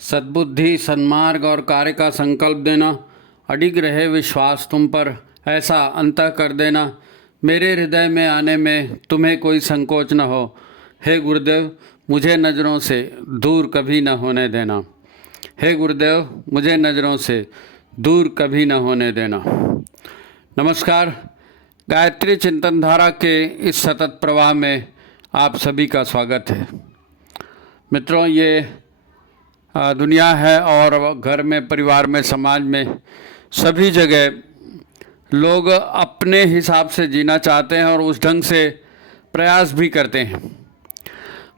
सद्बुद्धि, सन्मार्ग और कार्य का संकल्प देना, अडिग रहे विश्वास तुम पर, ऐसा अंतः कर देना, मेरे हृदय में आने में तुम्हें कोई संकोच न हो। हे गुरुदेव, मुझे नज़रों से दूर कभी न होने देना। हे गुरुदेव, मुझे नज़रों से दूर कभी न होने देना। नमस्कार। गायत्री चिंतन धारा के इस सतत प्रवाह में आप सभी का स्वागत है। मित्रों, ये दुनिया है और घर में, परिवार में, समाज में, सभी जगह लोग अपने हिसाब से जीना चाहते हैं और उस ढंग से प्रयास भी करते हैं।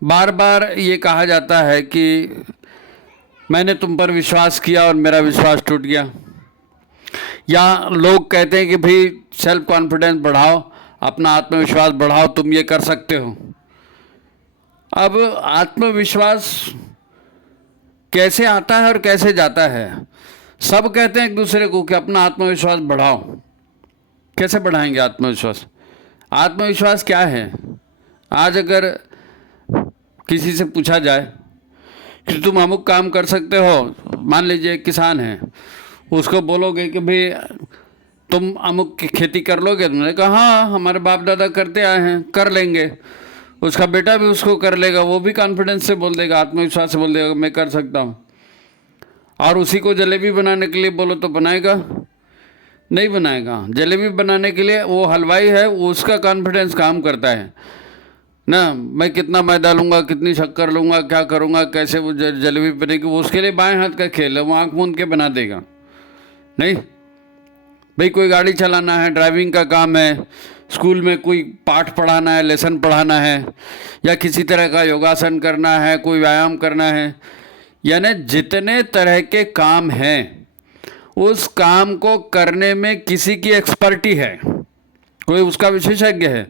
बार बार ये कहा जाता है कि मैंने तुम पर विश्वास किया और मेरा विश्वास टूट गया, या लोग कहते हैं कि भाई सेल्फ कॉन्फिडेंस बढ़ाओ, अपना आत्मविश्वास बढ़ाओ, तुम ये कर सकते हो। अब आत्मविश्वास कैसे आता है और कैसे जाता है? सब कहते हैं एक दूसरे को कि अपना आत्मविश्वास बढ़ाओ। कैसे बढ़ाएंगे आत्मविश्वास? आत्मविश्वास क्या है? आज अगर किसी से पूछा जाए कि तुम अमुक काम कर सकते हो, मान लीजिए एक किसान है, उसको बोलोगे कि भाई तुम अमुक की खेती कर लोगे, तुमने कहा हाँ हमारे बाप दादा करते आए हैं, कर लेंगे। उसका बेटा भी उसको कर लेगा, वो भी कॉन्फिडेंस से बोल देगा, आत्मविश्वास से बोल देगा मैं कर सकता हूँ। और उसी को जलेबी बनाने के लिए बोलो तो बनाएगा? नहीं बनाएगा। जलेबी बनाने के लिए वो हलवाई है, वो उसका कॉन्फिडेंस काम करता है ना, मैं कितना मैदा लूँगा, कितनी शक्कर लूँगा, क्या करूँगा, कैसे वो जलेबी बनेगी, वो उसके लिए बाएं हाथ का खेल है, वो आँख मूंद के बना देगा। नहीं भाई, कोई गाड़ी चलाना है, ड्राइविंग का काम है, स्कूल में कोई पाठ पढ़ाना है, लेसन पढ़ाना है, या किसी तरह का योगासन करना है, कोई व्यायाम करना है, यानी जितने तरह के काम हैं उस काम को करने में किसी की एक्सपर्टी है, कोई उसका विशेषज्ञ है,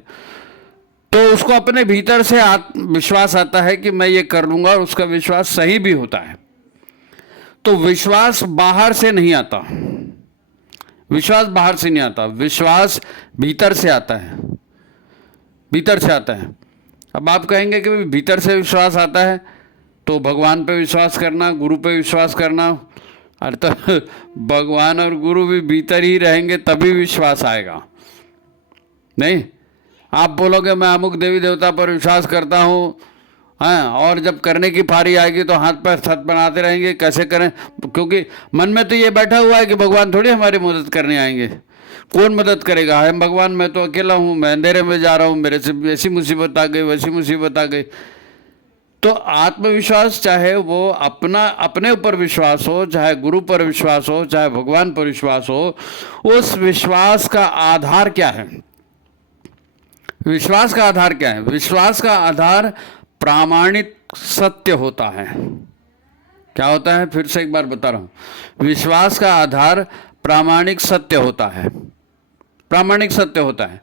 तो उसको अपने भीतर से आत्मविश्वास आता है कि मैं ये कर लूँगा, और उसका विश्वास सही भी होता है। तो विश्वास बाहर से नहीं आता, विश्वास बाहर से नहीं आता, विश्वास भीतर से आता है, भीतर से आता है। अब आप कहेंगे कि भीतर से विश्वास आता है तो भगवान पे विश्वास करना, गुरु पे विश्वास करना, अरे तो भगवान और गुरु भी भीतर ही रहेंगे तभी विश्वास आएगा। नहीं, आप बोलोगे मैं अमुक देवी देवता पर विश्वास करता हूँ, हाँ, और जब करने की पारी आएगी तो हाथ पैर थत बनाते रहेंगे, कैसे करें, क्योंकि मन में तो ये बैठा हुआ है कि भगवान थोड़ी हमारी मदद करने आएंगे। कौन मदद करेगा? है भगवान, मैं तो अकेला हूँ, मैं अंधेरे में जा रहा हूँ, मेरे से ऐसी मुसीबत आ गई, वैसी मुसीबत आ गई। तो आत्मविश्वास, चाहे वो अपने ऊपर विश्वास हो, चाहे गुरु पर विश्वास हो, चाहे भगवान पर विश्वास हो, उस विश्वास का आधार क्या है? विश्वास का आधार क्या है? विश्वास का आधार प्रामाणिक सत्य होता है। क्या होता है? फिर से एक बार बता रहा हूं, विश्वास का आधार प्रामाणिक सत्य होता है। प्रामाणिक सत्य होता है।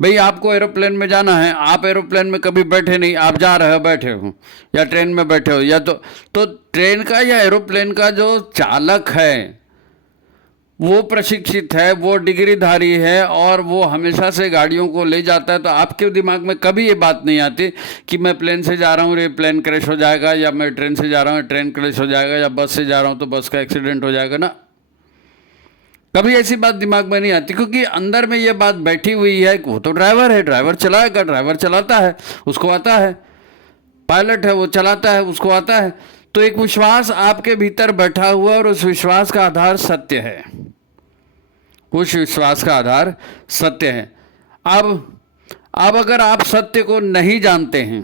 भाई आपको एरोप्लेन में जाना है, आप एरोप्लेन में कभी बैठे नहीं, आप जा रहे हो, बैठे हो, या ट्रेन में बैठे हो, या तो ट्रेन का या एरोप्लेन का जो चालक है वो प्रशिक्षित है, वो डिग्रीधारी है, और वो हमेशा से गाड़ियों को ले जाता है। तो आपके दिमाग में कभी ये बात नहीं आती कि मैं प्लेन से जा रहा हूँ, ये प्लेन क्रैश हो जाएगा, या मैं ट्रेन से जा रहा हूँ, ट्रेन क्रैश हो जाएगा, या बस से जा रहा हूँ तो बस का एक्सीडेंट हो जाएगा ना। कभी ऐसी बात दिमाग में नहीं आती, क्योंकि अंदर में ये बात बैठी हुई है कि वो तो ड्राइवर है, ड्राइवर चलाएगा, ड्राइवर चलाता है, उसको आता है, पायलट है, वो चलाता है, उसको आता है। तो एक विश्वास आपके भीतर बैठा हुआ, और उस विश्वास का आधार सत्य है, उस विश्वास का आधार सत्य है। अब अगर आप सत्य को नहीं जानते हैं,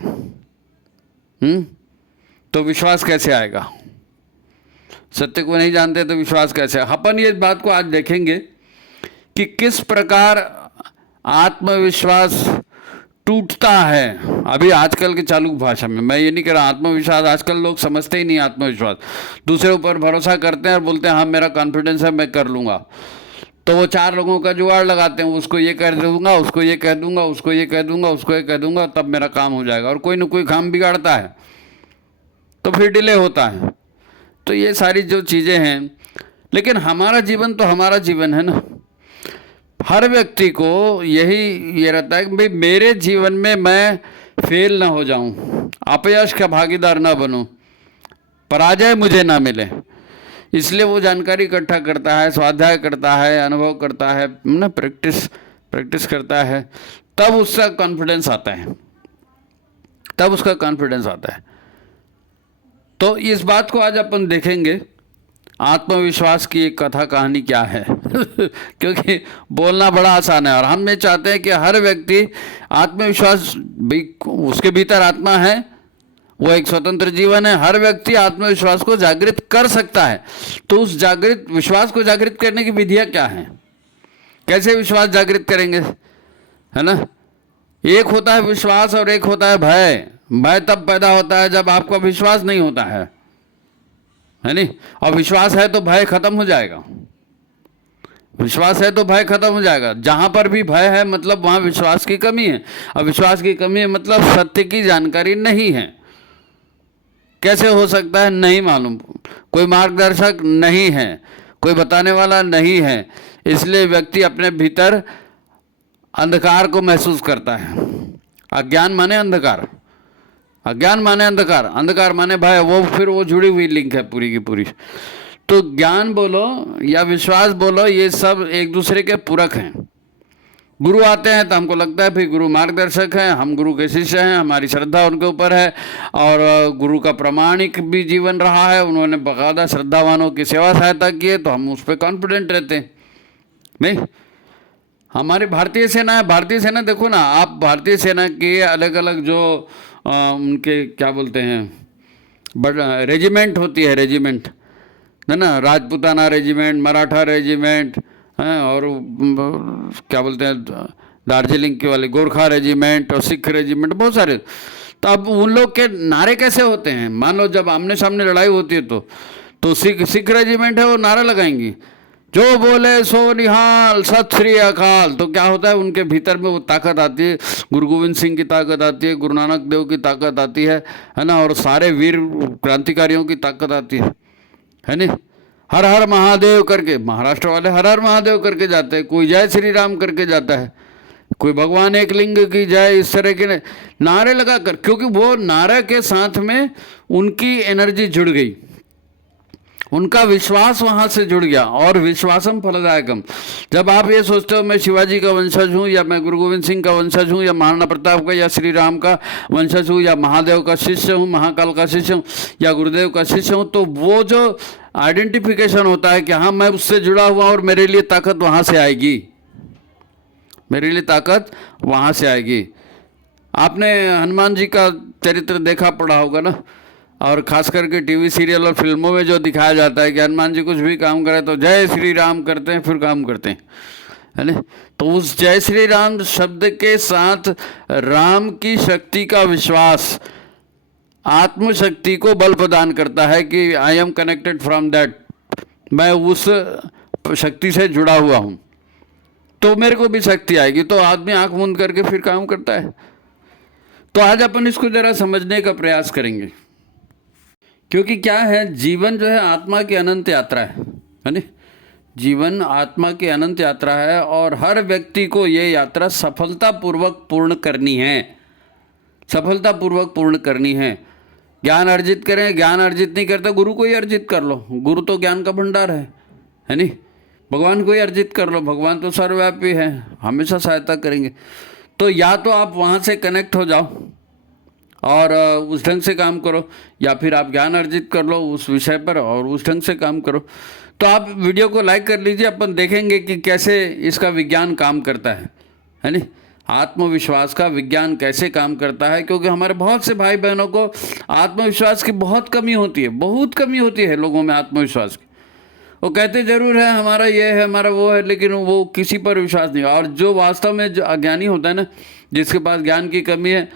तो विश्वास कैसे आएगा? सत्य को नहीं जानते तो विश्वास कैसे? अपन ये बात को आज देखेंगे कि किस प्रकार आत्मविश्वास टूटता है। अभी आजकल के चालू भाषा में, मैं ये नहीं कह रहा आत्मविश्वास, आजकल लोग समझते ही नहीं आत्मविश्वास, दूसरे ऊपर भरोसा करते हैं और बोलते हैं हाँ मेरा कॉन्फिडेंस है, मैं कर लूँगा। तो वो चार लोगों का जुगाड़ लगाते हैं, उसको ये कह दूंगा, उसको ये कह दूंगा, उसको ये कह दूंगा, उसको ये कह दूंगा, तब मेरा काम हो जाएगा। और कोई ना कोई काम बिगाड़ता है तो फिर डिले होता है। तो ये सारी जो चीज़ें हैं, लेकिन हमारा जीवन तो हमारा जीवन है ना। हर व्यक्ति को ये रहता है कि भाई मेरे जीवन में मैं फेल ना हो जाऊं, अपयश का भागीदार ना बनूं। पराजय मुझे ना मिले। इसलिए वो जानकारी इकट्ठा करता है, स्वाध्याय करता है, अनुभव करता है ना, प्रैक्टिस करता है, तब उसका कॉन्फिडेंस आता है, तब उसका कॉन्फिडेंस आता है। तो इस बात को आज अपन देखेंगे, आत्मविश्वास की एक कथा कहानी क्या है क्योंकि बोलना बड़ा आसान है और हम ये चाहते हैं कि हर व्यक्ति आत्मविश्वास भी, उसके भीतर आत्मा है, वो एक स्वतंत्र जीवन है, हर व्यक्ति आत्मविश्वास को जागृत कर सकता है। तो उस जागृत विश्वास को जागृत करने की विधियां क्या हैं, कैसे विश्वास जागृत करेंगे, है ना। एक होता है विश्वास और एक होता है भय। भय तब पैदा होता है जब आपका विश्वास नहीं होता है नहीं, और विश्वास है तो भय खत्म हो जाएगा। विश्वास है तो भय खत्म हो जाएगा। जहां पर भी भय है मतलब वहां विश्वास की कमी है, और विश्वास की कमी है मतलब सत्य की जानकारी नहीं है। कैसे हो सकता है, नहीं मालूम, कोई मार्गदर्शक नहीं है, कोई बताने वाला नहीं है, इसलिए व्यक्ति अपने भीतर अंधकार को महसूस करता है। अज्ञान माने अंधकार, अज्ञान माने अंधकार, अंधकार माने भय, वो फिर वो जुड़ी हुई लिंक है पूरी की पूरी। तो ज्ञान बोलो या विश्वास बोलो, ये सब एक दूसरे के पूरक हैं। गुरु आते हैं तो हमको लगता है फिर गुरु मार्गदर्शक हैं, हम गुरु के शिष्य हैं, हमारी श्रद्धा उनके ऊपर है, और गुरु का प्रामाणिक भी जीवन रहा है, उन्होंने बाकायदा श्रद्धावानों की सेवा सहायता की है, तो हम उस पर कॉन्फिडेंट रहते हैं। नहीं, हमारी भारतीय सेना है, भारतीय सेना देखो ना आप, भारतीय सेना के अलग अलग जो उनके क्या बोलते हैं, रेजिमेंट होती है, रेजिमेंट है ना, राजपूताना रेजिमेंट, मराठा रेजिमेंट हैं, और क्या बोलते हैं दार्जिलिंग के वाले गोरखा रेजिमेंट, और सिख रेजिमेंट, बहुत सारे। तो अब उन लोग के नारे कैसे होते हैं, मान लो जब आमने सामने लड़ाई होती है तो सिख रेजिमेंट है, वो नारा लगाएंगी, जो बोले सो निहाल, सत श्री अकाल। तो क्या होता है, उनके भीतर में वो ताकत आती है, गुरु गोविंद सिंह की ताकत आती है, गुरु नानक देव की ताकत आती है ना, और सारे वीर क्रांतिकारियों की ताकत आती है नहीं। हर हर महादेव करके, महाराष्ट्र वाले हर हर महादेव करके जाते हैं, कोई जय श्री राम करके जाता है, कोई भगवान एक लिंग की जय, इस तरह के नारे लगा कर, क्योंकि वो नारे के साथ में उनकी एनर्जी जुड़ गई, उनका विश्वास वहाँ से जुड़ गया। और विश्वासम फलदायकम, जब आप ये सोचते हो मैं शिवाजी का वंशज हूँ, या मैं गुरु गोविंद सिंह का वंशज हूँ, या महाराणा प्रताप का या श्री राम का वंशज हूँ, या महादेव का शिष्य हूँ, महाकाल का शिष्य हूँ, या गुरुदेव का शिष्य हूँ, तो वो जो आइडेंटिफिकेशन होता है कि हाँ मैं उससे जुड़ा हुआ और मेरे लिए ताकत वहाँ से आएगी, मेरे लिए ताकत वहाँ से आएगी। आपने हनुमान जी का चरित्र देखा पढ़ा होगा ना, और खास करके टीवी सीरियल और फिल्मों में जो दिखाया जाता है कि हनुमान जी कुछ भी काम करे तो जय श्री राम करते हैं, फिर काम करते हैं, है ना। तो उस जय श्री राम शब्द के साथ राम की शक्ति का विश्वास आत्मशक्ति को बल प्रदान करता है कि I am connected from that, मैं उस शक्ति से जुड़ा हुआ हूँ, तो मेरे को भी शक्ति आएगी। तो आदमी आंख मूंद करके फिर काम करता है। तो आज अपन इसको जरा समझने का प्रयास करेंगे, क्योंकि क्या है, जीवन जो है आत्मा की अनंत यात्रा है ना। जीवन आत्मा की अनंत यात्रा है, और हर व्यक्ति को ये यात्रा सफलतापूर्वक पूर्ण करनी है, सफलतापूर्वक पूर्ण करनी है। ज्ञान अर्जित करें, ज्ञान अर्जित नहीं करते गुरु को ही अर्जित कर लो, गुरु तो ज्ञान का भंडार है नहीं। भगवान को ही अर्जित कर लो, भगवान तो सर्वव्यापी है, हमेशा सहायता करेंगे। तो या तो आप वहाँ से कनेक्ट हो जाओ और उस ढंग से काम करो, या फिर आप ज्ञान अर्जित कर लो उस विषय पर और उस ढंग से काम करो। तो आप वीडियो को लाइक कर लीजिए, अपन देखेंगे कि कैसे इसका विज्ञान काम करता है नहीं, आत्मविश्वास का विज्ञान कैसे काम करता है। क्योंकि हमारे बहुत से भाई बहनों को आत्मविश्वास की बहुत कमी होती है, बहुत कमी होती है लोगों में आत्मविश्वास की। वो कहते जरूर है हमारा ये है, हमारा वो है, लेकिन वो किसी पर विश्वास नहीं। और जो वास्तव में जो अज्ञानी होता है ना, जिसके पास ज्ञान की कमी है,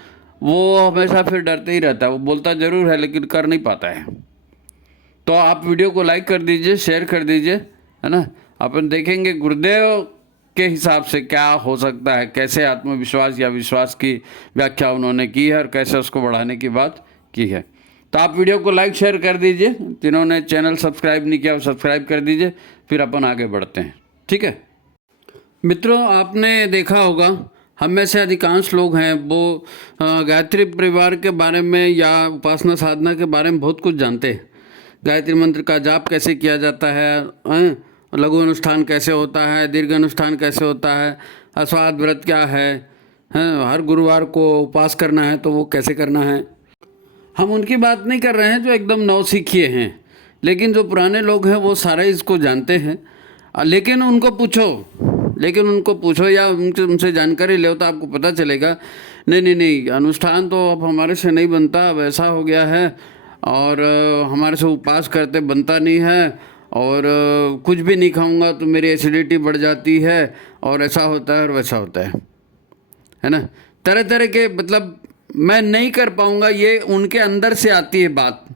वो हमेशा फिर डरते ही रहता है, वो बोलता जरूर है लेकिन कर नहीं पाता है। तो आप वीडियो को लाइक कर दीजिए, शेयर कर दीजिए, है ना। अपन देखेंगे गुरुदेव के हिसाब से क्या हो सकता है, कैसे आत्मविश्वास या विश्वास की व्याख्या उन्होंने की है और कैसे उसको बढ़ाने की बात की है। तो आप वीडियो को लाइक शेयर कर दीजिए, जिन्होंने चैनल सब्सक्राइब नहीं किया वो सब्सक्राइब कर दीजिए, फिर अपन आगे बढ़ते हैं, ठीक है। मित्रों, आपने देखा होगा हम में से अधिकांश लोग हैं वो गायत्री परिवार के बारे में या उपासना साधना के बारे में बहुत कुछ जानते हैं, गायत्री मंत्र का जाप कैसे किया जाता है, लघु अनुष्ठान कैसे होता है, दीर्घ अनुष्ठान कैसे होता है, अस्वाद व्रत क्या है, हर गुरुवार को उपवास करना है तो वो कैसे करना है। हम उनकी बात नहीं कर रहे हैं जो एकदम नौसिखिए हैं, लेकिन जो पुराने लोग हैं वो सारे इसको जानते हैं। लेकिन उनको पूछो या उनसे जानकारी लो तो आपको पता चलेगा नहीं, अनुष्ठान तो अब हमारे से नहीं बनता, अब ऐसा हो गया है, और हमारे से उपवास करते बनता नहीं है, और कुछ भी नहीं खाऊंगा तो मेरी एसिडिटी बढ़ जाती है, और ऐसा होता है और वैसा होता है ना। तरह तरह के मतलब मैं नहीं कर पाऊंगा, ये उनके अंदर से आती है बात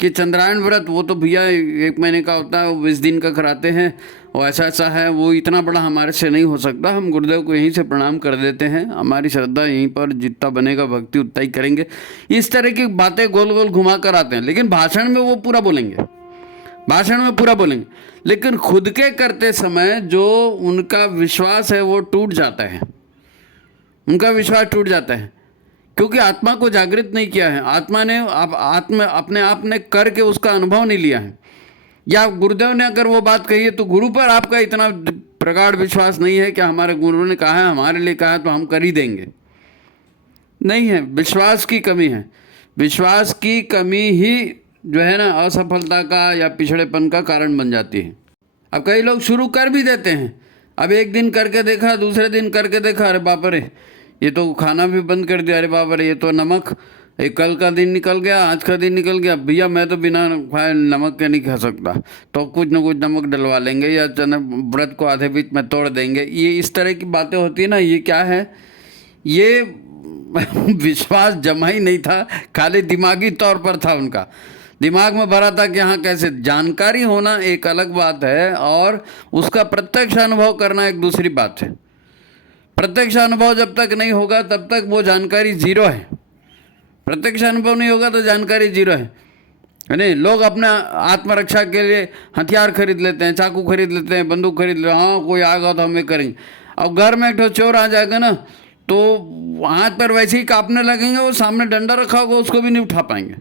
कि चंद्रायण व्रत वो तो भैया 1 महीने का होता है, वो 20 दिन का कराते हैं, और ऐसा है, वो इतना बड़ा हमारे से नहीं हो सकता, हम गुरुदेव को यहीं से प्रणाम कर देते हैं, हमारी श्रद्धा यहीं पर, जितना बनेगा भक्ति उतना ही करेंगे। इस तरह की बातें गोल गोल घुमा कर आते हैं, लेकिन भाषण में वो पूरा बोलेंगे, लेकिन खुद के करते समय जो उनका विश्वास है वो टूट जाता है, क्योंकि आत्मा को जागृत नहीं किया है, आत्मा ने अपने आप ने करके उसका अनुभव नहीं लिया है। या गुरुदेव ने अगर वो बात कही है तो गुरु पर आपका इतना प्रगाढ़ विश्वास नहीं है कि हमारे गुरु ने कहा है, हमारे लिए कहा है तो हम कर ही देंगे, नहीं है। विश्वास की कमी है, विश्वास की कमी ही जो है ना असफलता का या पिछड़ेपन का कारण बन जाती है। अब कई लोग शुरू कर भी देते हैं, अब 1 दिन करके देखा, दूसरे दिन करके देखा, अरे बाप रे ये तो खाना भी बंद कर दिया, अरे बाप रे ये तो नमक, कल का दिन निकल गया, आज का दिन निकल गया, भैया मैं तो बिना खाए नमक के नहीं खा सकता, तो कुछ ना कुछ नमक डलवा लेंगे या व्रत को आधे बीच में तोड़ देंगे। ये इस तरह की बातें होती है ना, ये क्या है, ये विश्वास जमा ही नहीं था, खाली दिमागी तौर पर था, उनका दिमाग में भरा था कि हाँ कैसे। जानकारी होना एक अलग बात है और उसका प्रत्यक्ष अनुभव करना एक दूसरी बात है। प्रत्यक्ष अनुभव जब तक नहीं होगा तब तक वो जानकारी जीरो है, प्रत्यक्ष अनुभव नहीं होगा तो जानकारी जीरो है नहीं। लोग अपने आत्मरक्षा के लिए हथियार खरीद लेते हैं, चाकू खरीद लेते हैं, बंदूक खरीद लेते हैं, हाँ कोई आएगा तो हमें करेंगे। अब घर में एक तो चोर आ जाएगा ना तो हाथ पर वैसे ही कांपने लगेंगे, वो सामने डंडा रखा होगा उसको भी नहीं उठा पाएंगे,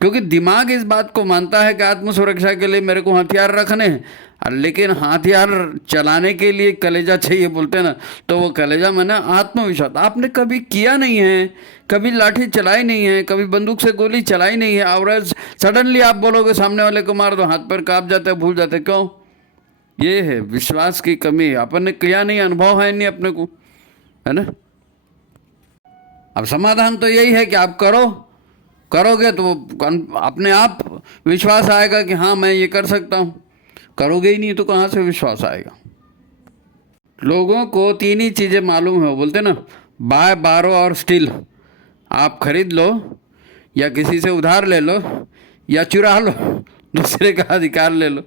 क्योंकि दिमाग इस बात को मानता है कि आत्म सुरक्षा के लिए मेरे को हथियार रखने हैं, लेकिन हथियार चलाने के लिए कलेजा चाहिए बोलते हैं ना, तो वो कलेजा माने आत्मविश्वास। आपने कभी किया नहीं है, कभी लाठी चलाई नहीं है, कभी बंदूक से गोली चलाई नहीं है, और सडनली आप बोलोगे सामने वाले को मार दो, हाथ पर कांप जाते हैं, भूल जाते, क्यों? ये है विश्वास की कमी, अपन ने किया नहीं, अनुभव है नहीं अपने को, है ना। अब समाधान तो यही है कि आप करोगे तो अपने आप विश्वास आएगा कि हाँ मैं ये कर सकता हूँ। करोगे ही नहीं तो कहाँ से विश्वास आएगा। लोगों को 3 ही चीज़ें मालूम है, बोलते ना, बाय बारो और स्टील। आप खरीद लो या किसी से उधार ले लो या चुरा लो, दूसरे का अधिकार ले लो,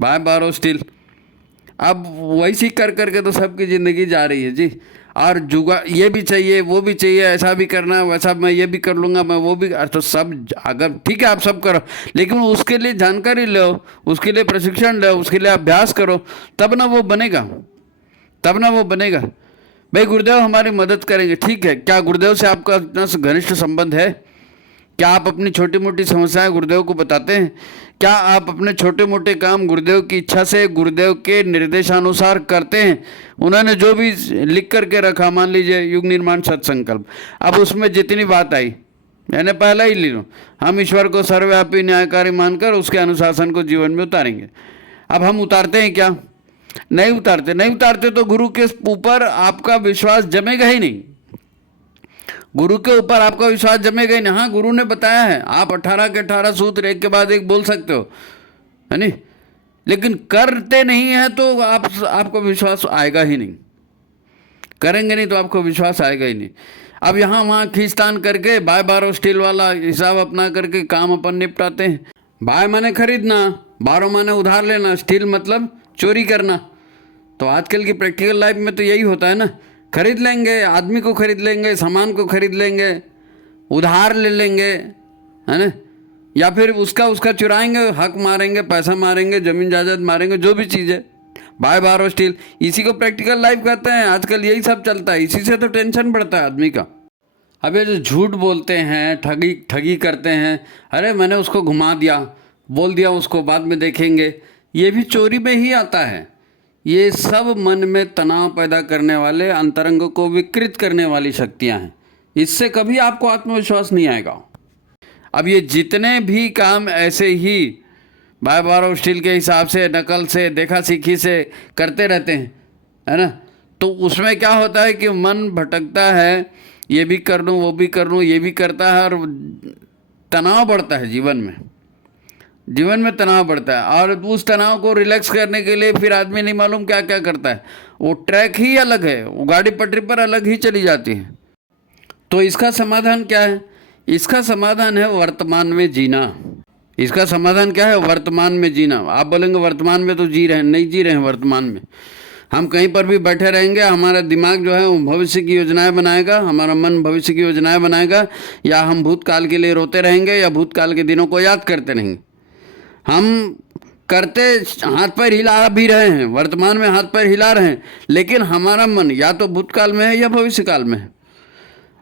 बाय बारो स्टील। अब वैसी कर करके तो सबकी ज़िंदगी जा रही है जी। और जुगा ये भी चाहिए, वो भी चाहिए, ऐसा भी करना है, वैसा मैं ये भी कर लूँगा, मैं वो भी, तो सब अगर ठीक है आप सब करो, लेकिन उसके लिए जानकारी लो, उसके लिए प्रशिक्षण लो, उसके लिए अभ्यास करो, तब ना वो बनेगा। भाई गुरुदेव हमारी मदद करेंगे, ठीक है, क्या गुरुदेव से आपका इतना घनिष्ठ संबंध है? क्या आप अपनी छोटी मोटी समस्याएं गुरुदेव को बताते हैं? क्या आप अपने छोटे मोटे काम गुरुदेव की इच्छा से, गुरुदेव के निर्देशानुसार करते हैं? उन्होंने जो भी लिख करके रखा, मान लीजिए युग निर्माण सत्संकल्प, अब उसमें जितनी बात आई मैंने पहले ही ली लो, हम ईश्वर को सर्वव्यापी न्यायकारी मानकर उसके अनुशासन को जीवन में उतारेंगे। अब हम उतारते हैं क्या? नहीं उतारते तो गुरु के ऊपर आपका विश्वास जमेगा ही नहीं, गुरु के ऊपर आपका विश्वास जमेगा ही नहीं। हाँ गुरु ने बताया है, आप 18 के 18 सूत्र एक के बाद एक बोल सकते हो, है नहीं, लेकिन करते नहीं है तो आपको विश्वास आएगा ही नहीं, करेंगे नहीं तो आपको विश्वास आएगा ही नहीं। अब यहाँ वहाँ खींचतान करके बाय बारो स्टील वाला हिसाब अपना करके काम अपन निपटाते हैं। बाय माने खरीदना, बारो माने उधार लेना, स्टील मतलब चोरी करना। तो आजकल की प्रैक्टिकल लाइफ में तो यही होता है ना, खरीद लेंगे, आदमी को खरीद लेंगे, सामान को खरीद लेंगे, उधार ले लेंगे, है ना, या फिर उसका चुराएंगे, हक मारेंगे, पैसा मारेंगे, जमीन जायदाद मारेंगे, जो भी चीज़ है, बाय बारो स्टील, इसी को प्रैक्टिकल लाइफ कहते हैं। आजकल यही सब चलता है, इसी से तो टेंशन बढ़ता है आदमी का। अब ये जो झूठ बोलते हैं, ठगी ठगी करते हैं, अरे मैंने उसको घुमा दिया, बोल दिया उसको, बाद में देखेंगे, ये भी चोरी में ही आता है। ये सब मन में तनाव पैदा करने वाले, अंतरंग को विकृत करने वाली शक्तियां हैं। इससे कभी आपको आत्मविश्वास नहीं आएगा। अब ये जितने भी काम ऐसे ही बाय बारो स्टील के हिसाब से, नकल से, देखा सीखी से करते रहते हैं, है ना, तो उसमें क्या होता है कि मन भटकता है, ये भी कर लूँ, वो भी कर लूँ, ये भी करता है, और तनाव बढ़ता है जीवन में तनाव बढ़ता है। और उस तनाव को रिलैक्स करने के लिए फिर आदमी नहीं मालूम क्या क्या करता है, वो ट्रैक ही अलग है, वो गाड़ी पटरी पर अलग ही चली जाती है। तो इसका समाधान क्या है? इसका समाधान है वर्तमान में जीना। इसका समाधान क्या है? वर्तमान में जीना। आप बोलेंगे वर्तमान में तो जी रहे हैं, नहीं जी रहे हैं वर्तमान में। हम कहीं पर भी बैठे रहेंगे, हमारा दिमाग जो है वो भविष्य की योजनाएं बनाएगा, हमारा मन भविष्य की योजनाएं बनाएगा, या हम भूतकाल के लिए रोते रहेंगे या भूतकाल के दिनों को याद करते रहेंगे। हम करते हाथ पैर हिला भी रहे हैं, वर्तमान में हाथ पैर हिला रहे हैं, लेकिन हमारा मन या तो भूतकाल में है या भविष्य काल में है।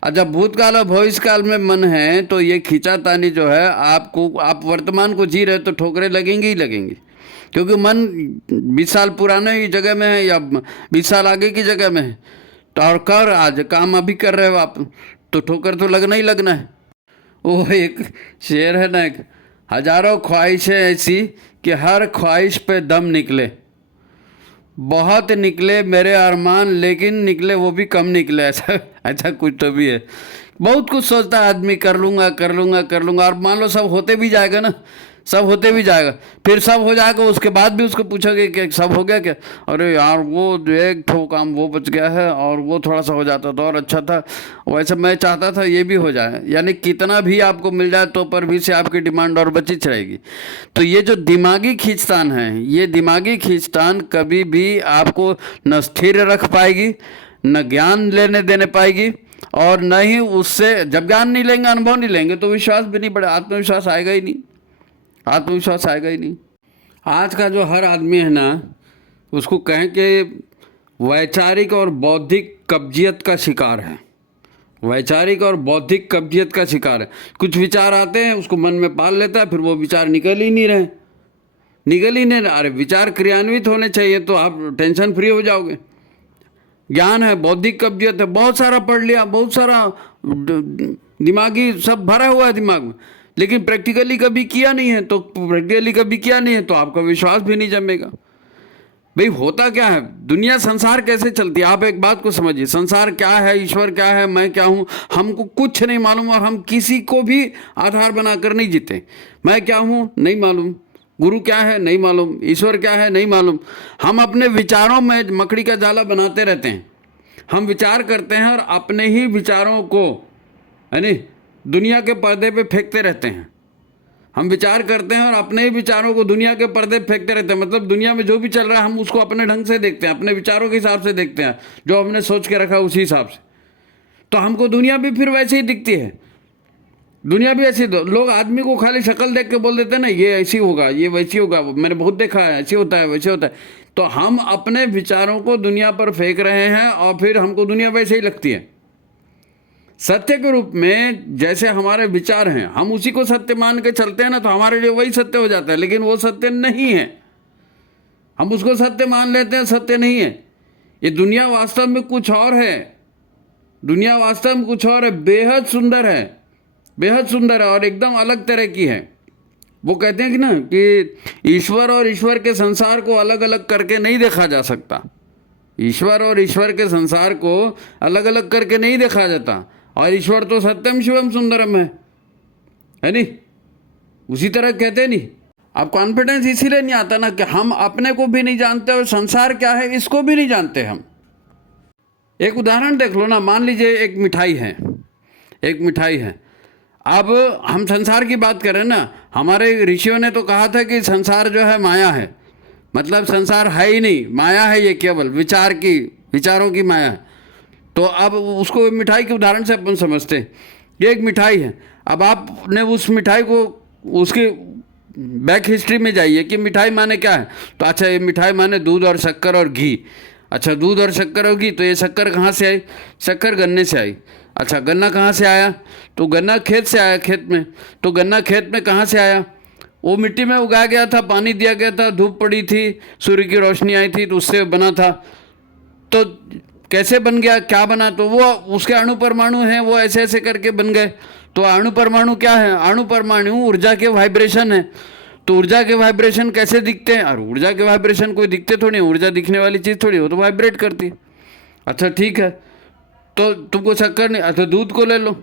और जब भूतकाल और भविष्य काल में मन है तो ये खींचातानी जो है, आप वर्तमान को जी रहे तो ठोकरें लगेंगी ही लगेंगी, क्योंकि मन 20 साल पुराने ही जगह में है या 20 साल आगे की जगह में है। तो और कर आज काम अभी कर रहे हो आप, तो ठोकर तो लगना ही लगना है। वो एक शेर है ना, एक हजारों ख्वाहिशें ऐसी कि हर ख्वाहिश पे दम निकले, बहुत निकले मेरे अरमान, लेकिन निकले वो भी कम निकले। ऐसा कुछ तो भी है। बहुत कुछ सोचता है आदमी, कर लूँगा कर लूँगा कर लूँगा, और मान लो सब होते भी जाएगा ना, सब होते भी जाएगा, फिर सब हो जाएगा, उसके बाद भी उसको पूछोगे कि सब हो गया क्या? अरे यार वो एक ठो काम वो बच गया है, और वो थोड़ा सा हो जाता तो और अच्छा था, वैसे मैं चाहता था ये भी हो जाए। यानी कितना भी आपको मिल जाए तो पर भी से आपकी डिमांड और बची रहेगी। तो ये जो दिमागी खींचतान है, ये दिमागी खींचतान कभी भी आपको न स्थिर रख पाएगी, न ज्ञान लेने देने पाएगी, और न ही उससे, जब ज्ञान नहीं लेंगे, अनुभव नहीं लेंगे, तो विश्वास भी नहीं बढ़ेगा, आत्मविश्वास आएगा ही नहीं, आत्मविश्वास आएगा ही नहीं। आज का जो हर आदमी है ना, उसको कहें कि वैचारिक और बौद्धिक कब्जियत का शिकार है, वैचारिक और बौद्धिक कब्जियत का शिकार है। कुछ विचार आते हैं, उसको मन में पाल लेता है, फिर वो विचार निकल ही नहीं रहे, निकल ही नहीं रहे। अरे विचार क्रियान्वित होने चाहिए तो आप टेंशन फ्री हो जाओगे। ज्ञान है, बौद्धिक कब्जियत है, बहुत सारा पढ़ लिया, बहुत सारा दिमागी सब भरा हुआ है दिमाग में, लेकिन प्रैक्टिकली कभी किया नहीं है, तो प्रैक्टिकली कभी किया नहीं है तो आपका विश्वास भी नहीं जमेगा। भाई होता क्या है, दुनिया संसार कैसे चलती है, आप एक बात को समझिए, संसार क्या है, ईश्वर क्या है, मैं क्या हूँ, हमको कुछ नहीं मालूम, और हम किसी को भी आधार बनाकर नहीं जीते। मैं क्या हूँ नहीं मालूम, गुरु क्या है नहीं मालूम, ईश्वर क्या है नहीं मालूम। हम अपने विचारों में मकड़ी का जाला बनाते रहते हैं। हम विचार करते हैं और अपने ही विचारों को, है नहीं, दुनिया के पर्दे पे फेंकते रहते हैं। हम विचार करते हैं और अपने ही विचारों को दुनिया के पर्दे फेंकते रहते हैं। मतलब दुनिया में जो भी चल रहा है हम उसको अपने ढंग से देखते हैं, अपने विचारों के हिसाब से देखते हैं, जो हमने सोच के रखा उसी हिसाब से। तो हमको दुनिया भी फिर वैसे ही दिखती है, दुनिया भी ऐसी। लोग आदमी को खाली शक्ल देख के बोल देते हैं ना, ये ऐसी होगा, ये वैसी होगा, मैंने बहुत देखा है, ऐसे होता है वैसे होता है। तो हम अपने विचारों को दुनिया पर फेंक रहे हैं और फिर हमको दुनिया वैसे ही लगती है। सत्य के रूप में जैसे हमारे विचार हैं, हम उसी को सत्य मान के चलते हैं ना, तो हमारे लिए वही सत्य हो जाता है, लेकिन वो सत्य नहीं है। हम उसको सत्य मान लेते हैं, सत्य नहीं है। ये दुनिया वास्तव में कुछ और है, दुनिया वास्तव में कुछ और है, बेहद सुंदर है, बेहद सुंदर है और एकदम अलग तरह की है। वो कहते हैं कि ना कि ईश्वर और ईश्वर के संसार को अलग अलग करके नहीं देखा जा सकता। ईश्वर और ईश्वर के संसार को अलग अलग करके नहीं देखा जाता। और ईश्वर तो सत्यम शिवम सुंदरम है नहीं, उसी तरह कहते नहीं। अब कॉन्फिडेंस इसीलिए नहीं आता ना कि हम अपने को भी नहीं जानते और संसार क्या है इसको भी नहीं जानते हम। एक उदाहरण देख लो ना, मान लीजिए एक मिठाई है, एक मिठाई है। अब हम संसार की बात करें ना, हमारे ऋषियों ने तो कहा था कि संसार जो है माया है, मतलब संसार है ही नहीं, माया है, ये केवल विचारों की माया है। तो अब उसको मिठाई के उदाहरण से अपन समझते, ये एक मिठाई है। अब आपने उस मिठाई को उसकी बैक हिस्ट्री में जाइए कि मिठाई माने क्या है, तो अच्छा ये मिठाई माने दूध और शक्कर और घी। अच्छा दूध और शक्कर और घी, तो ये शक्कर कहाँ से आई? शक्कर गन्ने से आई। अच्छा, गन्ना कहाँ से आया? तो गन्ना खेत से आया, खेत में। तो गन्ना खेत में कहाँ से आया? वो मिट्टी में उगाया गया था, पानी दिया गया था, धूप पड़ी थी, सूर्य की रोशनी आई थी, तो उससे बना था। तो कैसे बन गया, क्या बना? तो वो उसके अणु परमाणु हैं, वो ऐसे ऐसे करके बन गए। तो अणु परमाणु क्या है? अणु परमाणु ऊर्जा के वाइब्रेशन है। तो ऊर्जा के वाइब्रेशन कैसे दिखते हैं? और ऊर्जा के वाइब्रेशन कोई दिखते थोड़ी, ऊर्जा दिखने वाली चीज़ थोड़ी, वो तो वाइब्रेट करती है। अच्छा ठीक है, तो तुमको शक्कर नहीं, अच्छा दूध को ले लो।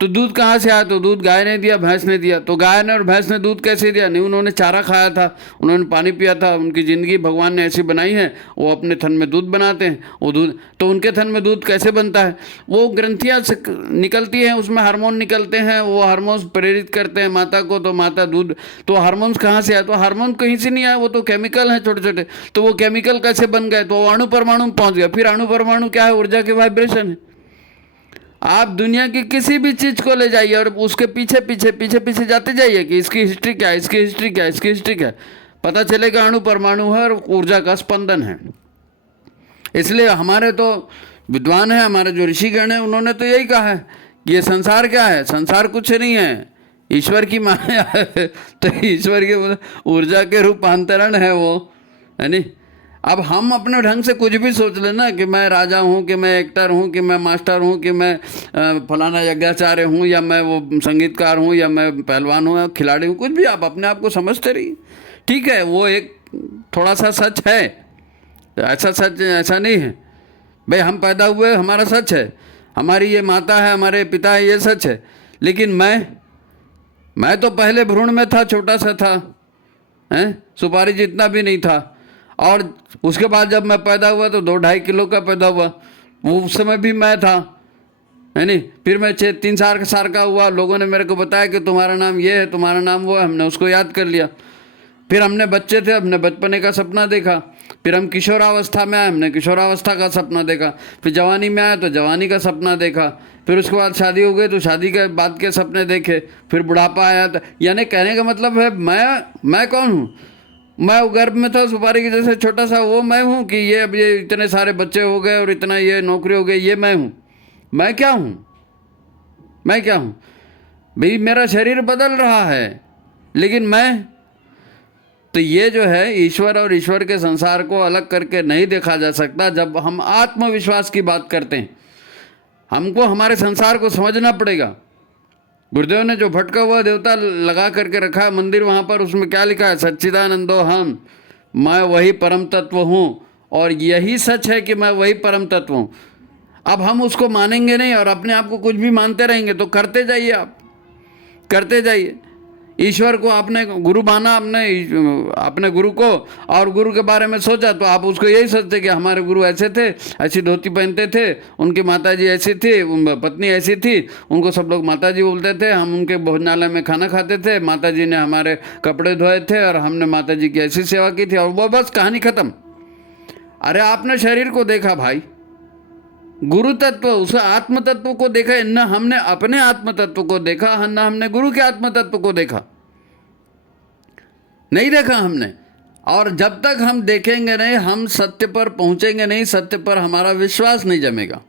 तो दूध कहाँ से आया? तो दूध गाय ने दिया, भैंस ने दिया। तो गाय ने और भैंस ने दूध कैसे दिया? नहीं, उन्होंने चारा खाया था, उन्होंने पानी पिया था, उनकी ज़िंदगी भगवान ने ऐसी बनाई है, वो अपने थन में दूध बनाते हैं। वो दूध, तो उनके थन में दूध कैसे बनता है? वो ग्रंथियाँ से निकलती हैं, उसमें हार्मोन निकलते हैं, वो हार्मोन्स प्रेरित करते हैं माता को, तो माता दूध। तो हार्मोन्स कहाँ से आए? तो हार्मोन कहीं से नहीं आया, वो तो केमिकल हैं छोटे छोटे। तो वो केमिकल कैसे बन गए? तो वो अणु परमाणु में पहुँच गया। फिर अणु परमाणु क्या है? ऊर्जा के वाइब्रेशन है। आप दुनिया की किसी भी चीज को ले जाइए और उसके पीछे पीछे पीछे पीछे जाते जाइए कि इसकी हिस्ट्री क्या है, इसकी हिस्ट्री क्या है, इसकी हिस्ट्री क्या है, पता चलेगा अणु परमाणु है और ऊर्जा का स्पंदन है। इसलिए हमारे तो विद्वान हैं, हमारे जो ऋषिगण हैं, उन्होंने तो यही कहा है कि ये संसार क्या है? संसार कुछ नहीं है, ईश्वर की माया है। तो ईश्वर के ऊर्जा के रूपांतरण है वो, है नहीं। अब हम अपने ढंग से कुछ भी सोच लेना कि मैं राजा हूँ, कि मैं एक्टर हूँ, कि मैं मास्टर हूँ, कि मैं फलाना यज्ञाचार्य हूँ, या मैं वो संगीतकार हूँ, या मैं पहलवान हूँ, या खिलाड़ी हूँ, कुछ भी आप अपने आप को समझते रहिए। ठीक है, वो एक थोड़ा सा सच है, ऐसा सच ऐसा नहीं है भाई हम पैदा हुए हमारा सच है, हमारी ये माता है, हमारे पिता है, ये सच है। लेकिन मैं तो पहले भ्रूण में था, छोटा सा था, हैं, सुपारी जितना भी नहीं था। और उसके बाद जब मैं पैदा हुआ तो 2-2.5 किलो का पैदा हुआ, वो उस समय भी मैं था, है नहीं। फिर मैं 3 साल का हुआ, लोगों ने मेरे को बताया कि तुम्हारा नाम ये है, तुम्हारा नाम वो है, हमने उसको याद कर लिया। फिर हमने बच्चे थे, हमने बचपने का सपना देखा। फिर हम किशोरावस्था में आए, हमने किशोरावस्था का सपना देखा। फिर जवानी में आए तो जवानी का सपना देखा। फिर उसके बाद शादी हो गई तो शादी के बाद के सपने देखे। फिर बुढ़ापा आया तो, यानी कहने का मतलब है मैं कौन हूँ? मैं गर्भ में था सुपारी के जैसे छोटा सा, वो मैं हूँ? कि ये अब ये इतने सारे बच्चे हो गए और इतना ये नौकरी हो गई, ये मैं हूँ? मैं क्या हूँ? मैं क्या हूँ भाई? मेरा शरीर बदल रहा है, लेकिन मैं तो ये जो है ईश्वर और ईश्वर के संसार को अलग करके नहीं देखा जा सकता। जब हम आत्मविश्वास की बात करते हैं, हमको हमारे संसार को समझना पड़ेगा। गुरुदेव ने जो भटका हुआ देवता लगा करके रखा है मंदिर, वहाँ पर उसमें क्या लिखा है? सच्चिदानंदो हम, मैं वही परम तत्व हूँ, और यही सच है कि मैं वही परम तत्व हूँ। अब हम उसको मानेंगे नहीं और अपने आप को कुछ भी मानते रहेंगे तो करते जाइए, आप करते जाइए। ईश्वर को आपने गुरु माना, अपने गुरु को, और गुरु के बारे में सोचा तो आप उसको यही सोचते कि हमारे गुरु ऐसे थे, ऐसी धोती पहनते थे, उनकी माताजी ऐसी थी, पत्नी ऐसी थी, उनको सब लोग माताजी बोलते थे, हम उनके भोजनालय में खाना खाते थे, माताजी ने हमारे कपड़े धोए थे और हमने माताजी की ऐसी सेवा की थी, और वो बस कहानी खत्म। अरे आपने शरीर को देखा भाई, गुरु तत्व, उस आत्म तत्व को देखा, न हमने अपने आत्म तत्व को देखा, न हमने गुरु के आत्म तत्व को देखा, नहीं देखा हमने। और जब तक हम देखेंगे नहीं, हम सत्य पर पहुंचेंगे नहीं, सत्य पर हमारा विश्वास नहीं जमेगा।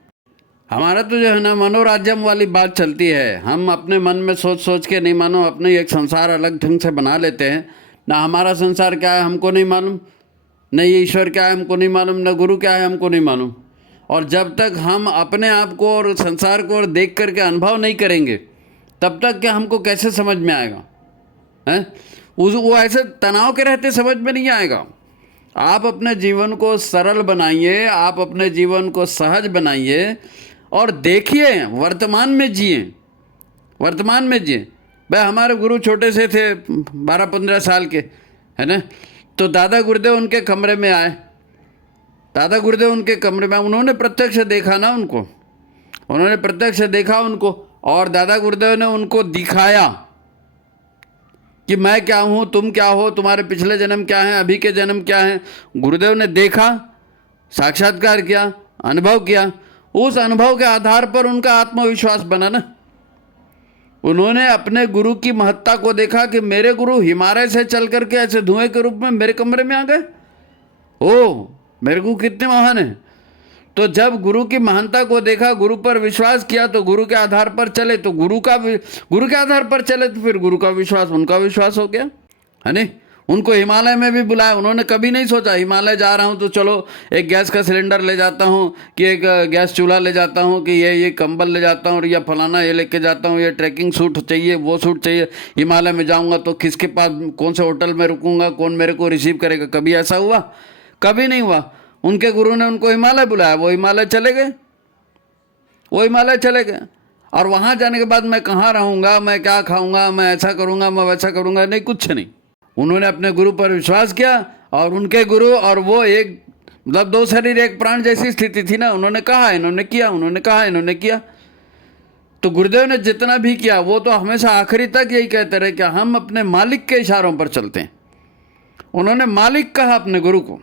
हमारा तो जो है ना मनोराज्यम वाली बात चलती है, हम अपने मन में सोच सोच के नहीं, मानो अपने एक संसार अलग ढंग से बना लेते हैं। ना हमारा संसार क्या है हमको नहीं मालूम, न ईश्वर क्या है हमको नहीं मालूम, न गुरु क्या है हमको नहीं मालूम। और जब तक हम अपने आप को और संसार को और देख करके अनुभव नहीं करेंगे, तब तक क्या हमको कैसे समझ में आएगा? हैं, वो ऐसे तनाव के रहते समझ में नहीं आएगा। आप अपने जीवन को सरल बनाइए, आप अपने जीवन को सहज बनाइए और देखिए, वर्तमान में जिए, वर्तमान में जिए। भाई हमारे गुरु छोटे से थे, 12-15 साल के, है ना। तो दादा गुरुदेव उनके कमरे में आए, दादा गुरुदेव उनके कमरे में, उन्होंने प्रत्यक्ष देखा ना उनको, उन्होंने प्रत्यक्ष देखा उनको, और दादा गुरुदेव ने उनको दिखाया कि मैं क्या हूँ, तुम क्या हो, तुम्हारे पिछले जन्म क्या हैं, अभी के जन्म क्या हैं। गुरुदेव ने देखा, साक्षात्कार किया, अनुभव किया। उस अनुभव के आधार पर उनका आत्मविश्वास बना ना। उन्होंने अपने गुरु की महत्ता को देखा कि मेरे गुरु हिमालय से चल करके ऐसे धुएं के रूप में मेरे कमरे में आ गए, ओ मेरे गुरु कितने महान हैं। तो जब गुरु की महानता को देखा, गुरु पर विश्वास किया, तो गुरु के आधार पर चले, तो गुरु के आधार पर चले, तो फिर गुरु का विश्वास उनका विश्वास हो गया, है नहीं। उनको हिमालय में भी बुलाया, उन्होंने कभी नहीं सोचा हिमालय जा रहा हूँ तो चलो एक गैस का सिलेंडर ले जाता हूँ, कि एक गैस चूल्हा ले जाता हूँ, कि ये कंबल ले जाता हूँ, और या फलाना ये लेके जाता हूँ, ये ट्रैकिंग सूट चाहिए, वो सूट चाहिए, हिमालय में जाऊँगा तो किसके पास, कौन से होटल में रुकूंगा, कौन मेरे को रिसीव करेगा। कभी ऐसा हुआ? कभी नहीं हुआ। उनके गुरु ने उनको हिमालय बुलाया, वो हिमालय चले गए, वो हिमालय चले गए। और वहाँ जाने के बाद मैं कहाँ रहूँगा, मैं क्या खाऊँगा, मैं ऐसा करूँगा, मैं वैसा करूँगा, नहीं, कुछ नहीं। उन्होंने अपने गुरु पर विश्वास किया, और उनके गुरु और वो एक, मतलब दो शरीर एक प्राण जैसी स्थिति थी ना। उन्होंने कहा, इन्होंने किया, उन्होंने कहा, इन्होंने किया। तो गुरुदेव ने जितना भी किया, वो तो हमेशा आखिरी तक यही कहते रहे कि हम अपने मालिक के इशारों पर चलते हैं। उन्होंने मालिक कहा अपने गुरु को।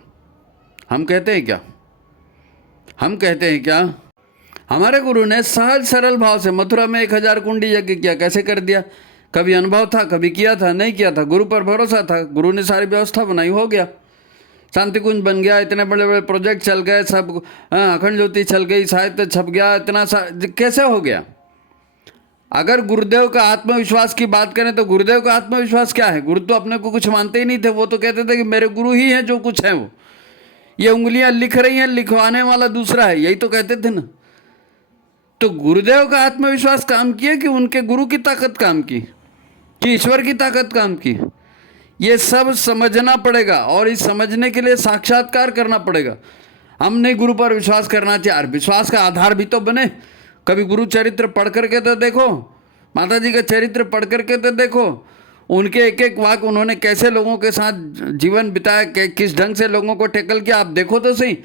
हम कहते हैं क्या? हम कहते हैं क्या? हमारे गुरु ने सहज सरल भाव से मथुरा में 1000 कुंडी यज्ञ किया। कैसे कर दिया? कभी अनुभव था, कभी किया था, नहीं किया था, गुरु पर भरोसा था, गुरु ने सारी व्यवस्था बनाई, हो गया। शांति कुंज बन गया, इतने बड़े बड़े प्रोजेक्ट चल गए, सब अखंड ज्योति चल गई, साहित्य छप गया, इतना कैसे हो गया? अगर गुरुदेव का आत्मविश्वास की बात करें तो गुरुदेव का आत्मविश्वास क्या है? गुरु तो अपने को कुछ मानते ही नहीं थे। वो तो कहते थे कि मेरे गुरु ही हैं जो कुछ है। वो ये उंगलियां लिख रही हैं, लिखवाने वाला दूसरा है, यही तो कहते थे ना। तो गुरुदेव का आत्मविश्वास काम किया कि उनके गुरु की ताकत काम की, कि ईश्वर की ताकत काम की? ये सब समझना पड़ेगा, और इस समझने के लिए साक्षात्कार करना पड़ेगा। हम नहीं गुरु पर विश्वास करना चाहिए, और विश्वास का आधार भी तो बने। कभी गुरु चरित्र पढ़ करके तो देखो, माता जी का चरित्र पढ़ करके तो देखो, उनके एक एक वाक्य, उन्होंने कैसे लोगों के साथ जीवन बिताया, किस ढंग से लोगों को टैकल किया, आप देखो तो सही।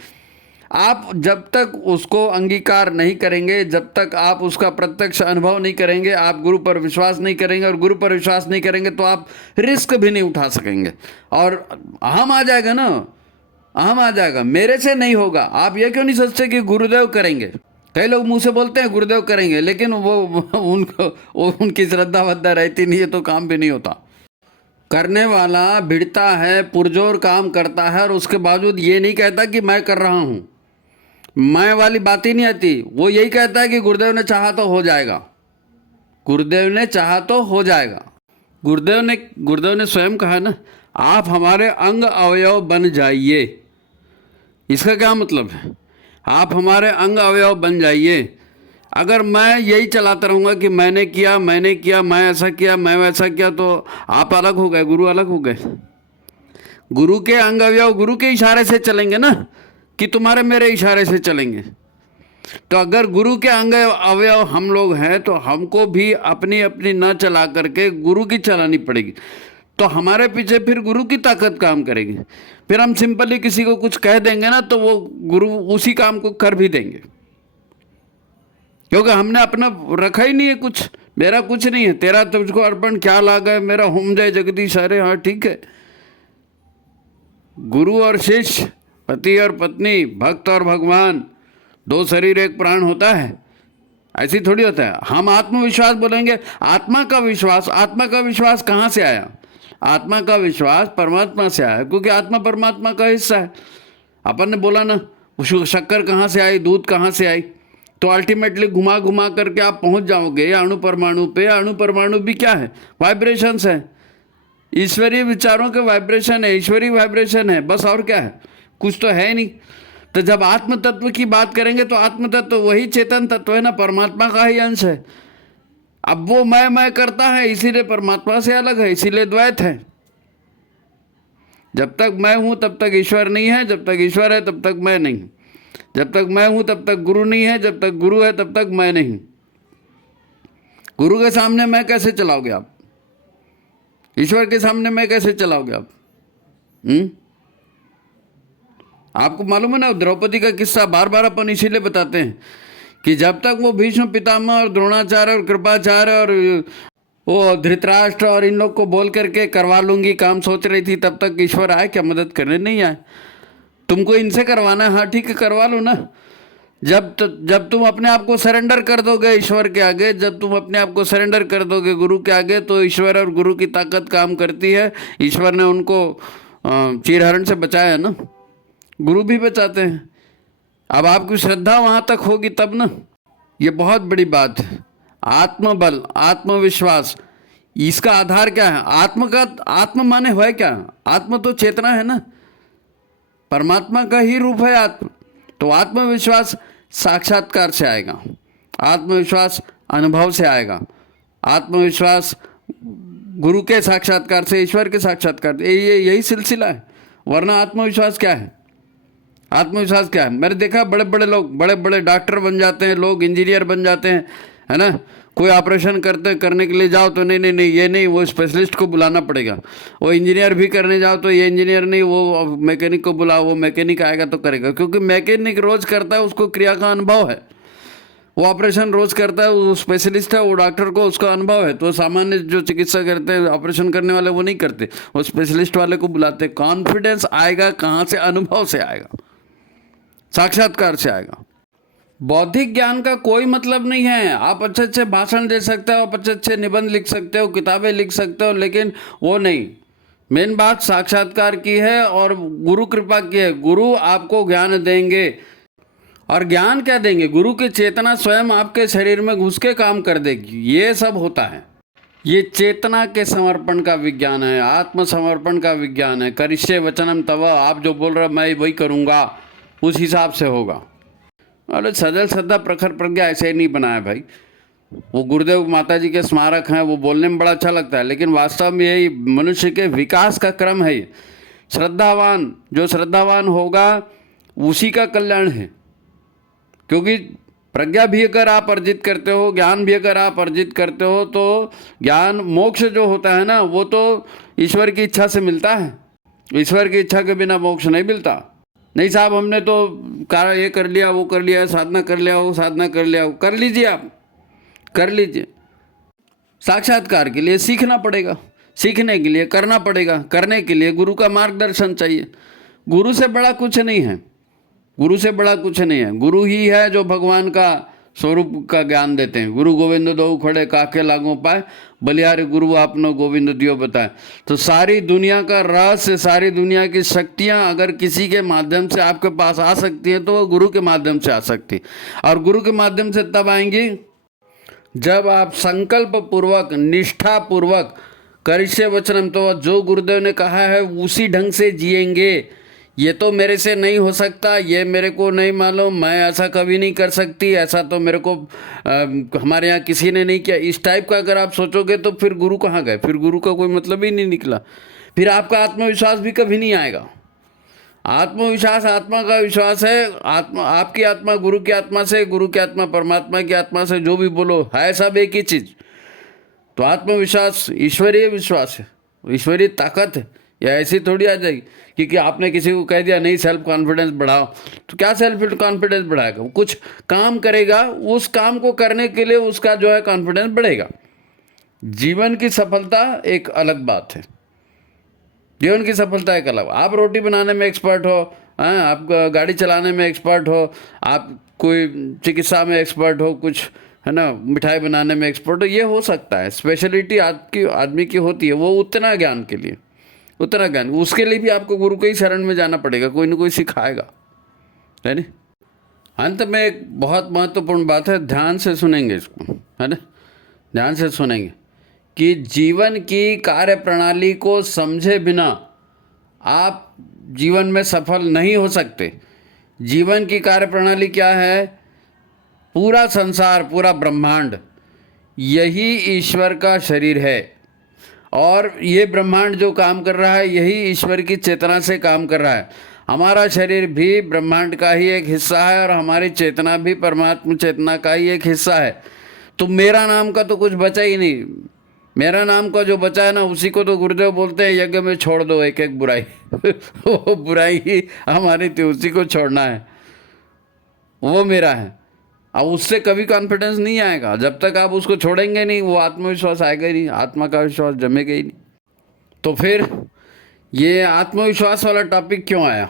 आप जब तक उसको अंगीकार नहीं करेंगे, जब तक आप उसका प्रत्यक्ष अनुभव नहीं करेंगे, आप गुरु पर विश्वास नहीं करेंगे, और गुरु पर विश्वास नहीं करेंगे तो आप रिस्क भी नहीं उठा सकेंगे। और अहम आ जाएगा ना, अहम आ जाएगा, मेरे से नहीं होगा। आप ये क्यों नहीं सोचते कि गुरुदेव करेंगे? कई लोग मुंह से बोलते हैं गुरुदेव करेंगे, लेकिन वो उनकी श्रद्धा वद्धा रहती नहीं है, तो काम भी नहीं होता। करने वाला भिड़ता है, पुरजोर काम करता है, और उसके बावजूद ये नहीं कहता कि मैं कर रहा हूँ, मैं वाली बात ही नहीं आती। वो यही कहता है कि गुरुदेव ने चाहा तो हो जाएगा, गुरुदेव ने चाहा तो हो जाएगा। गुरुदेव ने स्वयं कहा ना, आप हमारे अंग अवयव बन जाइए। इसका क्या मतलब है? आप हमारे अंग अवयव बन जाइए। अगर मैं यही चलाता रहूँगा कि मैंने किया, मैं ऐसा किया, मैं वैसा किया, तो आप अलग हो गए, गुरु अलग हो गए। गुरु के अंग अवयव गुरु के इशारे से चलेंगे ना, कि तुम्हारे मेरे इशारे से चलेंगे। तो अगर गुरु के अंग अवयव हम लोग हैं, तो हमको भी अपनी अपनी न चला करके गुरु की चलानी पड़ेगी। तो हमारे पीछे फिर गुरु की ताकत काम करेगी। फिर हम सिंपली किसी को कुछ कह देंगे ना, तो वो गुरु उसी काम को कर भी देंगे, क्योंकि हमने अपना रखा ही नहीं है कुछ। मेरा कुछ नहीं है, तेरा तुझको अर्पण क्या लाग है, मेरा होम जय जगदीश हरे। हाँ ठीक है, गुरु और शिष्य, पति और पत्नी, भक्त और भगवान, दो शरीर एक प्राण होता है, ऐसी थोड़ी होता है। हम आत्मविश्वास बोलेंगे, आत्मा का विश्वास कहाँ से आया? आत्मा का विश्वास परमात्मा से आया, क्योंकि आत्मा परमात्मा का हिस्सा है। अपन ने बोला ना, शक्कर कहाँ से आई, दूध कहाँ से आई? तो अल्टीमेटली घुमा घुमा करके आप पहुँच जाओगे अणु परमाणु पे। अणु परमाणु भी क्या है? वाइब्रेशंस है, ईश्वरीय विचारों के वाइब्रेशन है, ईश्वरीय वाइब्रेशन है, बस। और क्या है? कुछ तो है नहीं। तो जब आत्म तत्व की बात करेंगे तो आत्म तत्व वही चेतन तत्व है ना, परमात्मा का ही अंश है। अब वो मैं करता है, इसीलिए परमात्मा से अलग है, इसीलिए द्वैत है। जब तक मैं हूं तब तक ईश्वर नहीं है, जब तक ईश्वर है तब तक मैं नहीं। जब तक मैं हूं तब तक गुरु नहीं है, जब तक गुरु है तब तक मैं नहीं। गुरु के सामने मैं कैसे चलाओगे आप? ईश्वर के सामने मैं कैसे चलाओगे आप? आपको मालूम है ना, द्रौपदी का किस्सा बार बार अपन इसीलिए बताते हैं कि जब तक वो भीष्म पितामह और द्रोणाचार्य और कृपाचार्य और वो धृतराष्ट्र और इन लोग को बोल करके करवा लूंगी काम सोच रही थी, तब तक ईश्वर आए क्या मदद करने? नहीं आए। तुमको इनसे करवाना है, हाँ ठीक है, करवा लो ना। जब तुम अपने आप को सरेंडर कर दोगे ईश्वर के आगे, जब तुम अपने आप को सरेंडर कर दोगे गुरु के आगे, तो ईश्वर और गुरु की ताकत काम करती है। ईश्वर ने उनको चीरहरण से बचाया ना, गुरु भी बचाते हैं। अब आपकी श्रद्धा वहां तक होगी तब ना। ये बहुत बड़ी बात है। आत्मबल, आत्मविश्वास, इसका आधार क्या है? आत्म का, आत्म माने है क्या? आत्म तो चेतना है ना, परमात्मा का ही रूप है आत्म। तो आत्मविश्वास साक्षात्कार से आएगा, आत्मविश्वास अनुभव से आएगा, आत्मविश्वास गुरु के साक्षात्कार से, ईश्वर के साक्षात्कार से। यही सिलसिला है। वरना आत्मविश्वास क्या है? आत्मविश्वास क्या है? मैंने देखा बड़े बड़े लोग, बड़े बड़े डॉक्टर बन जाते हैं लोग, इंजीनियर बन जाते हैं, है ना। कोई ऑपरेशन करने के लिए जाओ तो नहीं नहीं नहीं ये नहीं, वो स्पेशलिस्ट को बुलाना पड़ेगा। वो इंजीनियर भी करने जाओ तो ये इंजीनियर नहीं, वो मैकेनिक को बुलाओ, वो मैकेनिक आएगा तो करेगा। क्योंकि मैकेनिक रोज करता है, उसको क्रिया का अनुभव है। वो ऑपरेशन रोज करता है, वो स्पेशलिस्ट है, वो डॉक्टर को उसका अनुभव है। तो सामान्य जो चिकित्सा करते हैं, ऑपरेशन करने वाले, वो नहीं करते, वो स्पेशलिस्ट वाले को बुलाते। कॉन्फिडेंस आएगा कहाँ से? अनुभव से आएगा, साक्षात्कार से आएगा। बौद्धिक ज्ञान का कोई मतलब नहीं है। आप अच्छे अच्छे भाषण दे सकते हो, आप अच्छे अच्छे निबंध लिख सकते हो, किताबें लिख सकते हो, लेकिन वो नहीं। मेन बात साक्षात्कार की है और गुरु कृपा की है। गुरु आपको ज्ञान देंगे, और ज्ञान क्या देंगे? गुरु की चेतना स्वयं आपके शरीर में घुस के काम कर देगी। ये सब होता है। ये चेतना के समर्पण का विज्ञान है, आत्मसमर्पण का विज्ञान है। करिष्ये वचनम तव, आप जो बोल रहे मैं वही करूँगा, उस हिसाब से होगा। अरे सजल श्रद्धा प्रखर प्रज्ञा ऐसे ही नहीं बनाया भाई। वो गुरुदेव माता जी के स्मारक हैं, वो बोलने में बड़ा अच्छा लगता है, लेकिन वास्तव में यही मनुष्य के विकास का क्रम है। ये श्रद्धावान, जो श्रद्धावान होगा उसी का कल्याण है। क्योंकि प्रज्ञा भी अगर आप अर्जित करते हो, ज्ञान भी अगर आप अर्जित करते हो, तो ज्ञान, मोक्ष जो होता है ना, वो तो ईश्वर की इच्छा से मिलता है। ईश्वर की इच्छा के बिना मोक्ष नहीं मिलता। नहीं साहब हमने तो ये कर लिया, वो कर लिया, साधना कर लिया, वो साधना कर लिया, कर लीजिए, आप कर लीजिए। साक्षात्कार के लिए सीखना पड़ेगा, सीखने के लिए करना पड़ेगा, करने के लिए गुरु का मार्गदर्शन चाहिए। गुरु से बड़ा कुछ नहीं है, गुरु से बड़ा कुछ नहीं है। गुरु ही है जो भगवान का स्वरूप का ज्ञान देते हैं। गुरु गोविंद दो खड़े काके लागू पाए, बलिहारी गुरु आपनो गोविंद दियो बताए। तो सारी दुनिया का रहस्य, सारी दुनिया की शक्तियां अगर किसी के माध्यम से आपके पास आ सकती हैं, तो वो गुरु के माध्यम से आ सकती। और गुरु के माध्यम से तब आएंगी जब आप संकल्प पूर्वक, निष्ठा पूर्वक, करिष्ये वचनम, तो जो गुरुदेव ने कहा है उसी ढंग से जिएंगे। ये तो मेरे से नहीं हो सकता, ये मेरे को नहीं मालूम, मैं ऐसा कभी नहीं कर सकती, ऐसा तो मेरे को हमारे यहाँ किसी ने नहीं किया, इस टाइप का अगर आप सोचोगे तो फिर गुरु कहाँ गए? फिर गुरु का कोई मतलब ही नहीं निकला। फिर आपका आत्मविश्वास भी कभी नहीं आएगा। आत्मविश्वास आत्मा का विश्वास है। आत्मा, आपकी आत्मा गुरु की आत्मा से, गुरु की आत्मा परमात्मा की आत्मा से, जो भी बोलो है सब एक ही चीज़। तो आत्मविश्वास ईश्वरीय विश्वास है, ईश्वरीय ताकत है। या ऐसी थोड़ी आ जाएगी क्योंकि आपने किसी को कह दिया नहीं सेल्फ कॉन्फिडेंस बढ़ाओ, तो क्या सेल्फ कॉन्फिडेंस बढ़ाएगा? वो कुछ काम करेगा, उस काम को करने के लिए उसका जो है कॉन्फिडेंस बढ़ेगा। जीवन की सफलता एक अलग बात है, जीवन की सफलता एक अलग। आप रोटी बनाने में एक्सपर्ट हो, आप गाड़ी चलाने में एक्सपर्ट हो, आप कोई चिकित्सा में एक्सपर्ट हो, कुछ है ना, मिठाई बनाने में एक्सपर्ट हो, ये हो सकता है। स्पेशलिटी आपकी आदमी की होती है, वो उतना ज्ञान के लिए, उतना ज्ञान, उसके लिए भी आपको गुरु के ही शरण में जाना पड़ेगा, कोई ना कोई सिखाएगा, है ना। अंत में एक बहुत महत्वपूर्ण बात है, ध्यान से सुनेंगे इसको, है ना, ध्यान से सुनेंगे कि जीवन की कार्य प्रणाली को समझे बिना आप जीवन में सफल नहीं हो सकते। जीवन की कार्य प्रणाली क्या है? पूरा संसार, पूरा ब्रह्मांड, यही ईश्वर का शरीर है, और ये ब्रह्मांड जो काम कर रहा है यही ईश्वर की चेतना से काम कर रहा है। हमारा शरीर भी ब्रह्मांड का ही एक हिस्सा है, और हमारी चेतना भी परमात्मा चेतना का ही एक हिस्सा है। तो मेरा नाम का तो कुछ बचा ही नहीं। मेरा नाम का जो बचा है ना, उसी को तो गुरुदेव बोलते हैं यज्ञ में छोड़ दो एक एक बुराई वो बुराई ही हमारी थी, उसी को छोड़ना है, वो मेरा है। अब उससे कभी कॉन्फिडेंस नहीं आएगा जब तक आप उसको छोड़ेंगे नहीं, वो आत्मविश्वास आएगा ही नहीं, आत्मा का विश्वास जमेगा ही नहीं। तो फिर ये आत्मविश्वास वाला टॉपिक क्यों आया?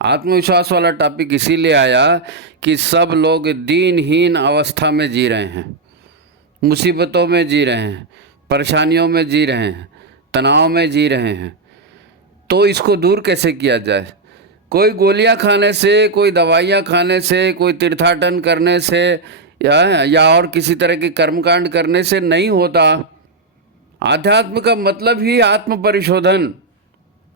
आत्मविश्वास वाला टॉपिक इसीलिए आया कि सब लोग दीनहीन अवस्था में जी रहे हैं, मुसीबतों में जी रहे हैं, परेशानियों में जी रहे हैं, तनाव में जी रहे हैं। तो इसको दूर कैसे किया जाए? कोई गोलियां खाने से, कोई दवाइयां खाने से, कोई तीर्थाटन करने से या और किसी तरह के कर्मकांड करने से नहीं होता। आध्यात्म का मतलब ही आत्म परिशोधन,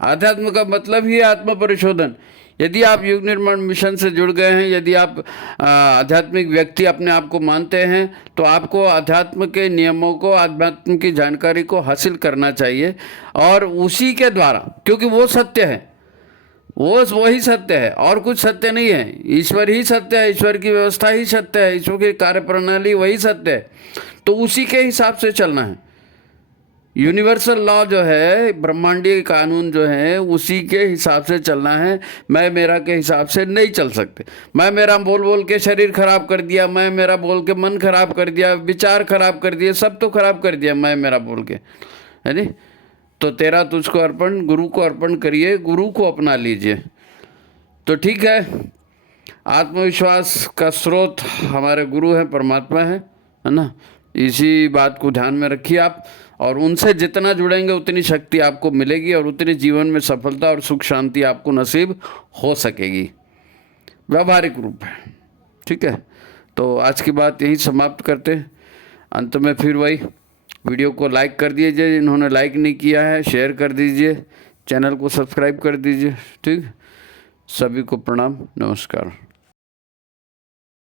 आध्यात्म का मतलब ही आत्म परिशोधन। यदि आप युग निर्माण मिशन से जुड़ गए हैं, यदि आप आध्यात्मिक व्यक्ति अपने आप को मानते हैं, तो आपको अध्यात्म के नियमों को, अध्यात्म की जानकारी को हासिल करना चाहिए और उसी के द्वारा, क्योंकि वो सत्य है, वो वही सत्य है और कुछ सत्य नहीं है। ईश्वर ही सत्य है, ईश्वर की व्यवस्था ही सत्य है, ईश्वर की कार्यप्रणाली वही सत्य है। तो उसी के हिसाब से चलना है। यूनिवर्सल लॉ जो है, ब्रह्मांडीय कानून जो है, उसी के हिसाब से चलना है। मैं मेरा के हिसाब से नहीं चल सकते। मैं मेरा बोल बोल के शरीर खराब कर दिया, मैं मेरा बोल के मन खराब कर दिया, विचार खराब कर दिए, सब तो खराब कर दिया मैं मेरा बोल के, है नी। तो तेरा तुझको अर्पण, गुरु को अर्पण करिए, गुरु को अपना लीजिए। तो ठीक है, आत्मविश्वास का स्रोत हमारे गुरु हैं, परमात्मा है ना। इसी बात को ध्यान में रखिए आप, और उनसे जितना जुड़ेंगे उतनी शक्ति आपको मिलेगी और उतनी जीवन में सफलता और सुख शांति आपको नसीब हो सकेगी, व्यावहारिक रूप है। ठीक है, तो आज की बात यही समाप्त करते हैं। अंत में फिर वही, वीडियो को लाइक कर दीजिए, जिन्होंने लाइक नहीं किया है शेयर कर दीजिए, चैनल को सब्सक्राइब कर दीजिए। ठीक, सभी को प्रणाम, नमस्कार।